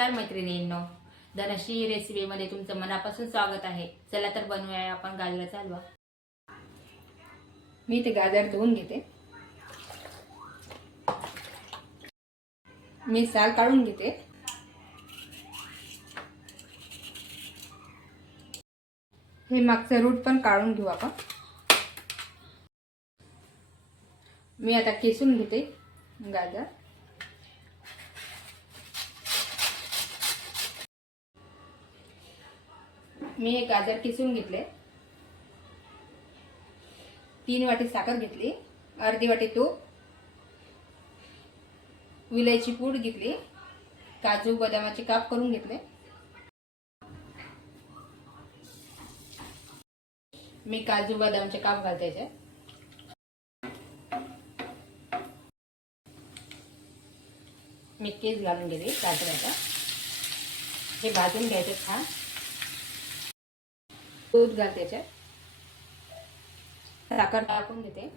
नमस्कार मैत्रिणींनो धनश्री रेसिपीमध्ये तुमचं मनापासून स्वागत आहे. चला तर बनवूया आपण गाजराचा हलवा. मी ते गाजर धुवून घेते. मी साल काढून घेते. हे मागचं रूट पण काढून घेऊ आपण. मी आता किसून घेते गाजर. मी हे गाजर किसून घेतले. तीन वाटी साखर घेतली. अर्धी वाटी तूप. विलायची पूड घेतली. काजू बदामाचे काप करून घेतले. मी काजू बदामचे काप घालते याच्यात मी केस घालून घेते गाजराचा हे भाजून घ्यायचे छान. दूध घाल त्याच्यात. साखर टाकून देते.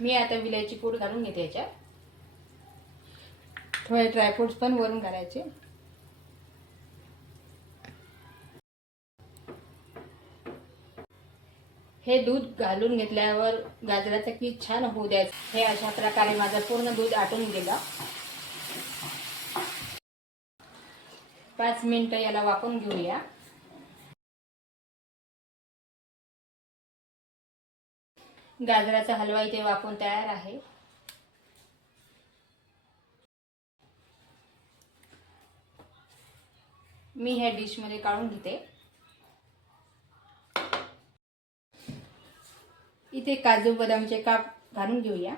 मी आता विलायची पूड घालून घेते याच्यात. थोडे ड्रायफ्रुट्स पण वरून घालायचे. हे दूध घालून घेतल्यावर गाजराचं की छान होऊ द्यायचं. हे अशा प्रकारे माझं पूर्ण दूध आटून गेलं. पाच मिनटं याला वापरून घेऊया. गाजराचा हलवा इथे वापरून तयार आहे. मी ह्या डिशमध्ये काढून घेते. इथे काजू बदामचे काप घालून घेऊया.